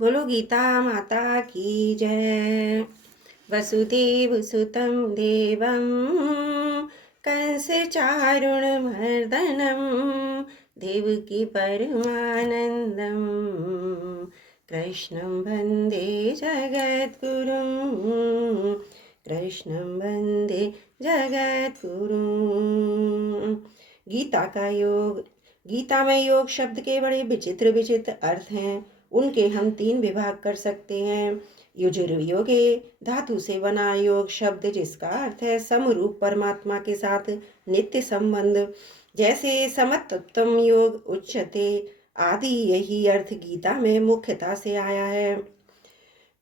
बोलो गीता माता की जय। वसुदेव सुतं देवं कंसचारुणमर्दनं देवकी परमानन्दं कृष्णं वन्दे जगद्गुरुं। कृष्णं वन्दे जगद्गुरुं। गीता में योग शब्द के बड़े विचित्र विचित्र अर्थ हैं। उनके हम 3 विभाग कर सकते हैं। युजुर्योगे धातु से बना योग शब्द, जिसका अर्थ है समरूप परमात्मा के साथ नित्य संबंध, जैसे समत्वम योग उच्यते आदि। यही अर्थ गीता में मुख्यता से आया है।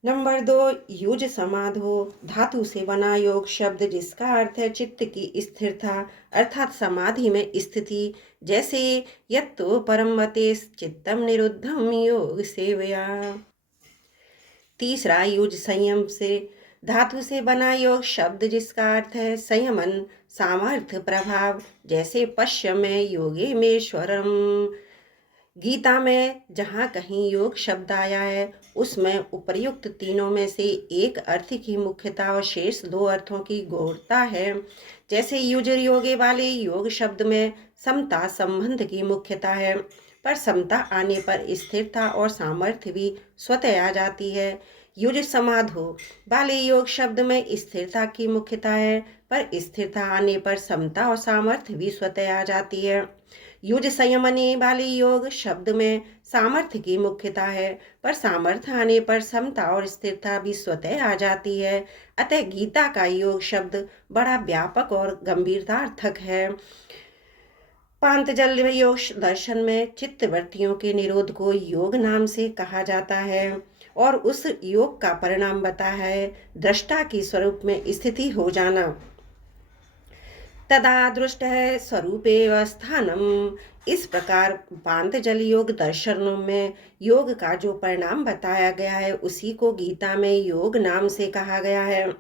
नंबर 2, युज समाधो धातु से बना योग शब्द, जिसका अर्थ है चित्त की स्थिरता अर्थात समाधि में स्थिति, जैसे यत्तो परमते चित्तम निरुद्धम योग सेवया। तीसरा, युज संयम से धातु से बना योग शब्द, जिसका अर्थ है संयमन सामर्थ्य प्रभाव, जैसे पश्य में योगेश्वरम। गीता में जहाँ कहीं योग शब्द आया है उसमें उपर्युक्त तीनों में से एक अर्थ की मुख्यता और शेष 2 अर्थों की गौरता है। जैसे युजर योगे वाले योग शब्द में समता संबंध की मुख्यता है, पर समता आने पर स्थिरता और सामर्थ्य भी स्वतः आ जाती है। युज समाधो वाले योग शब्द में स्थिरता की मुख्यता है, पर स्थिरता आने पर समता और सामर्थ्य भी स्वतः आ जाती है। युज संयमने वाले योग शब्द में सामर्थ्य की मुख्यता है, पर सामर्थ्य आने पर समता और स्थिरता भी स्वतः आ जाती है। अतः गीता का योग शब्द बड़ा व्यापक और गंभीरतार्थक है। पांतजल योग दर्शन में चित्तवृत्तियों के निरोध को योग नाम से कहा जाता है और उस योग का परिणाम बता है दृष्टा की स्वरूप में स्थिति हो जाना। तदा दृष्ट है स्वरूपेव स्थानम। इस प्रकार पांतजल योग दर्शनों में योग का जो परिणाम बताया गया है उसी को गीता में योग नाम से कहा गया है।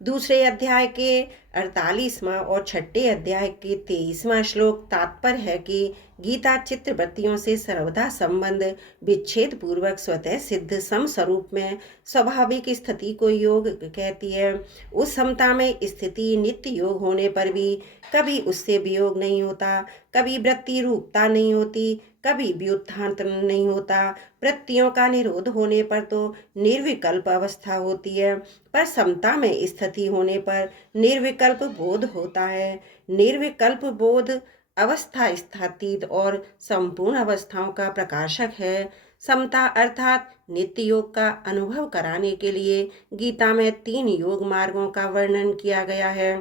दूसरे अध्याय के 48वां और छठे अध्याय के 23वां श्लोक तात्पर्य है कि गीता चित्तवृत्तियों से सर्वदा संबंध विच्छेद पूर्वक स्वतः सिद्ध सम स्वरूप में स्वाभाविक स्थिति को योग कहती है। उस समता में स्थिति नित्य योग होने पर भी कभी उससे वियोग नहीं होता, कभी वृत्ति रूपता नहीं होती, कभी व्युत्थान नहीं होता। वृत्तियों का निरोध होने पर तो निर्विकल्प अवस्था होती है, पर समता में स्थिति होने पर निर्विकल्प बोध होता है। निर्विकल्प बोध अवस्था स्थातीत और संपूर्ण अवस्थाओं का प्रकाशक है। समता अर्थात नित्य योग का अनुभव कराने के लिए गीता में 3 योग मार्गों का वर्णन किया गया है।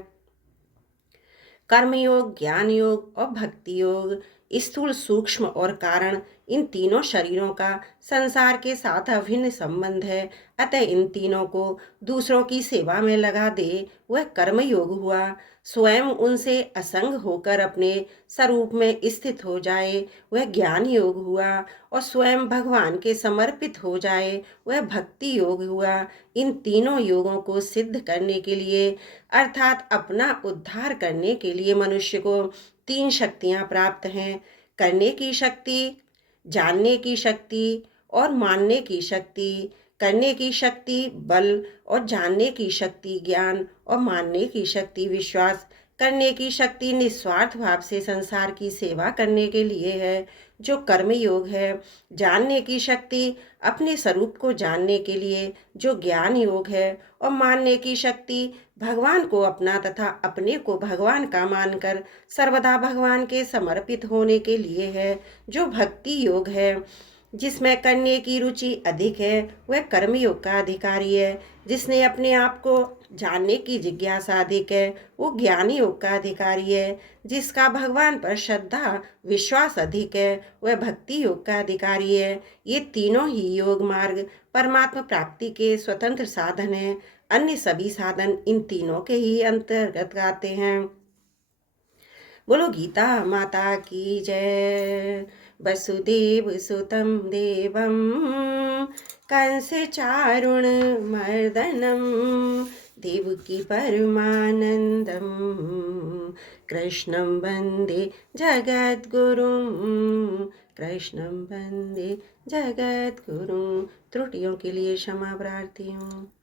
कर्मयोग, ज्ञान योग और भक्ति योग। स्थूल, सूक्ष्म और कारण, इन तीनों शरीरों का संसार के साथ अभिन्न संबंध है। अतः इन तीनों को दूसरों की सेवा में लगा दे वह कर्मयोग हुआ। स्वयं उनसे असंग होकर अपने स्वरूप में स्थित हो जाए वह ज्ञान योग हुआ, और स्वयं भगवान के समर्पित हो जाए वह भक्ति योग हुआ। इन तीनों योगों को सिद्ध करने के लिए अर्थात अपना उद्धार करने के लिए मनुष्य को 3 शक्तियाँ प्राप्त हैं: करने की शक्ति, जानने की शक्ति और मानने की शक्ति। करने की शक्ति बल और जानने की शक्ति ज्ञान और मानने की शक्ति विश्वास। करने की शक्ति निस्वार्थ भाव से संसार की सेवा करने के लिए है, जो कर्म योग है। जानने की शक्ति अपने स्वरूप को जानने के लिए, जो ज्ञान योग है। और मानने की शक्ति भगवान को अपना तथा अपने को भगवान का मानकर सर्वदा भगवान के समर्पित होने के लिए है, जो भक्ति योग है। जिसमें करने की रुचि अधिक है वह कर्मयोग का अधिकारी है। जिसने अपने आप को जानने की जिज्ञासा अधिक है वो ज्ञान योग का अधिकारी है। जिसका भगवान पर श्रद्धा विश्वास अधिक है वह भक्ति योग का अधिकारी है। ये तीनों ही योग मार्ग परमात्मा प्राप्ति के स्वतंत्र साधन हैं। अन्य सभी साधन इन तीनों के ही अंतर्गत आते हैं। बोलो गीता माता की जय। वसुदेव सुतं देवं कंसचारुणमर्दनं देवकी परमानन्दं कृष्णं वन्दे जगद्गुरुं। कृष्णं वन्दे जगद्गुरुं। त्रुटियों के लिए क्षमा प्रार्थी हूँ।